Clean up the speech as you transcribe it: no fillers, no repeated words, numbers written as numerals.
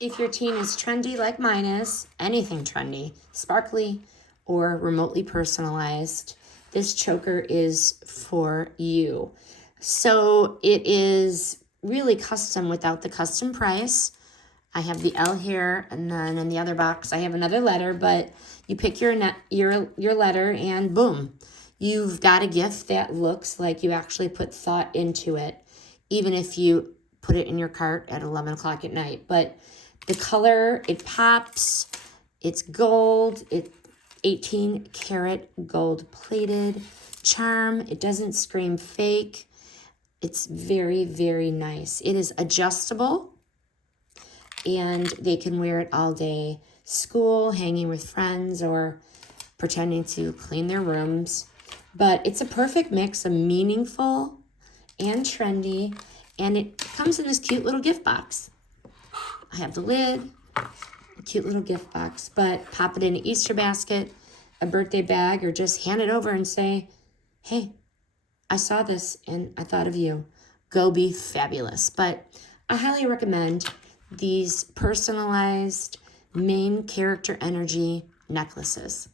If your teen is trendy like mine is, anything trendy, sparkly, or remotely personalized, this choker is for you. So it is really custom without the custom price. I have the L here, and then in the other box I have another letter, but you pick your letter and boom, you've got a gift that looks like you actually put thought into it, even if you put it in your cart at 11 o'clock at night. But the color, it pops, it's gold, it's 18 karat gold plated charm. It doesn't scream fake. It's very, very nice. It is adjustable, and they can wear it all day. School, hanging with friends, or pretending to clean their rooms. But it's a perfect mix of meaningful and trendy, and it comes in this cute little gift box. I have the lid, a cute little gift box, but pop it in an Easter basket, a birthday bag, or just hand it over and say, hey, I saw this and I thought of you. Go be fabulous. But I highly recommend these personalized main character energy necklaces.